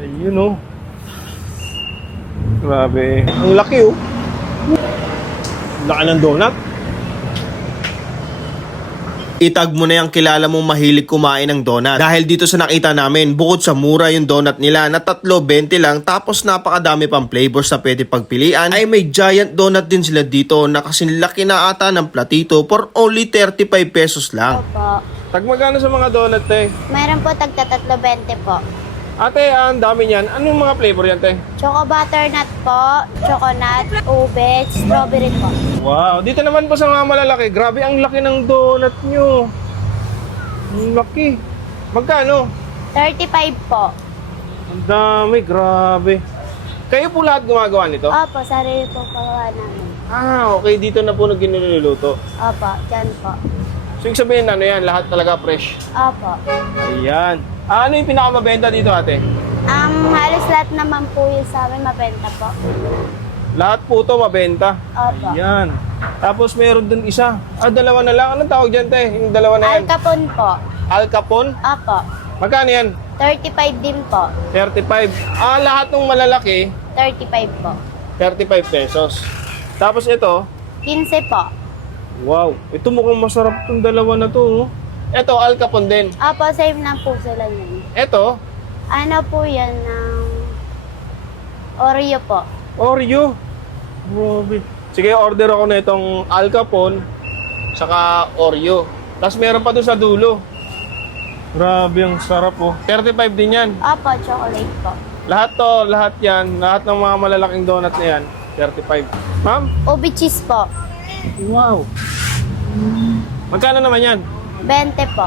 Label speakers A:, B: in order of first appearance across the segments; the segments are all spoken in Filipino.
A: Ayun oh. Grabe. Ang laki oh. Laki ng donut.
B: Itag mo na yung kilala mong mahilig kumain ng donut. Dahil dito sa nakita namin, bukod sa mura yung donut nila na tatlo 20 lang tapos napakadami pang flavors na pwede pagpilian, ay may giant donut din sila dito na kasinlaki na ata ng platito for only 35 pesos lang.
C: Opo.
A: Tag magkano sa mga donut te?
C: Meron po tagta tatlo 20 po.
A: Ate, ang dami niyan. Anong mga flavor yan te?
C: Choco butternut po, choconut, ube, strawberry po.
A: Wow, dito naman po sa mga malalaki. Grabe ang laki ng donut nyo. Ang laki. Magkano?
C: 35 po.
A: Ang dami, grabe. Kayo po lahat gumagawa nito?
C: Opo, sarili po pagawa namin.
A: Ah, okay. Dito na po na giniluluto.
C: Opo, dyan po.
A: So, yung sabihin ano yan, lahat talaga fresh.
C: Opo.
A: Ayan. Ah, ano yung pinakamabenta dito ate?
C: Um, halos lahat naman po yung sa amin mabenta po.
A: Lahat po to mabenta.
C: Opo.
A: Ayan. Tapos meron dun isa. Ah, dalawa na lang. Anong tawag dyan, te? Yung dalawa na yan.
C: Al Capone po.
A: Al Capone?
C: Opo.
A: Magkano yan?
C: 35 din po.
A: 35. Ah, lahat ng malalaki,
C: 35 po.
A: 35 pesos. Tapos ito,
C: 15 po.
A: wow. Ito mukhang masarap tong dalawa na to. oh. Ito, Al Capone din.
C: Opo, same lang po sila yun.
A: Ito,
C: Ano po yan ng Oreo po.
A: Oreo. Grabe. Sige, order ako na itong Al Capone, saka Oreo. Tapos meron pa doon sa dulo. Grabe, ang sarap oh. 35 din yan.
C: Opo, chocolate po.
A: Lahat to, lahat yan, lahat ng mga malalaking donut na yan, 35. Ma'am?
C: Ube cheese po.
A: Wow. Magkano naman yan?
C: 20 po.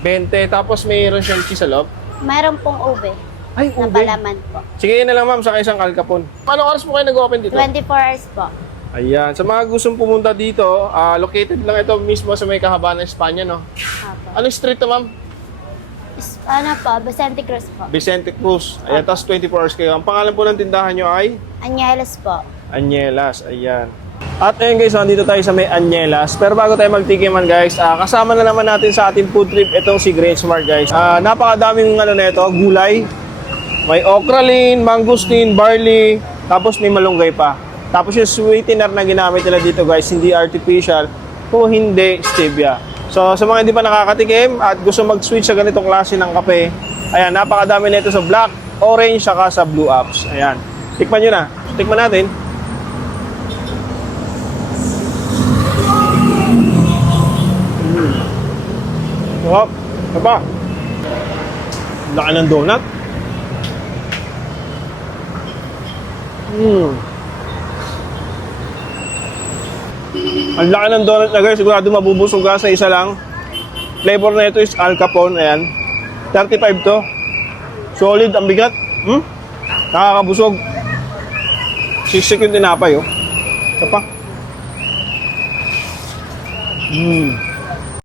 A: 20, tapos mayroon siyang cheese sa loob.
C: Mayroon pong ube
A: Ay,
C: na
A: ube.
C: palaman po.
A: Sige, yun na lang ma'am, sa isang kalkapon. Paano oras po kayo nag-open dito?
C: 24 hours po.
A: Ayan, sa mga gustong pumunta dito, ah, located lang ito mismo sa may kahabaan ng Espanya, no?
C: Opo.
A: Anong street to, ma'am?
C: Is- Ano po, Vicente Cruz po.
A: Vicente Cruz. Ayan, tapos 24 hours kayo. Ang pangalan po ng tindahan nyo ay
C: Angeles po.
A: Anyelas. Ayan. At ayun guys, nandito tayo sa may Anyelas. Pero bago tayo magtikiman guys, ah, kasama na naman natin sa ating food trip itong si Green Smart guys. Ah, napakadaming ano nito, gulay. May okralin, mangustin, barley, tapos may malunggay pa. Tapos yung sweetener na ginamit nila dito guys, hindi artificial, kung hindi stevia. So sa mga hindi pa nakakatikim at gusto mag-switch sa ganitong klase ng kape, ayan, napakadami nito sa black, orange, saka sa blue apps. Ayan. Tikman nyo na. Tikman natin. Sarap. Apa? Laki ng donut. Mm. Ang laki ng donut na guys. Sigurado mabubusog ka sa isa lang. Flavor na ito is Al Capone. Ayan. 35 to. Solid. Ang bigat. Hmm? Nakakabusog. Siksik yung tinapay, oh. Ito pa. Mm.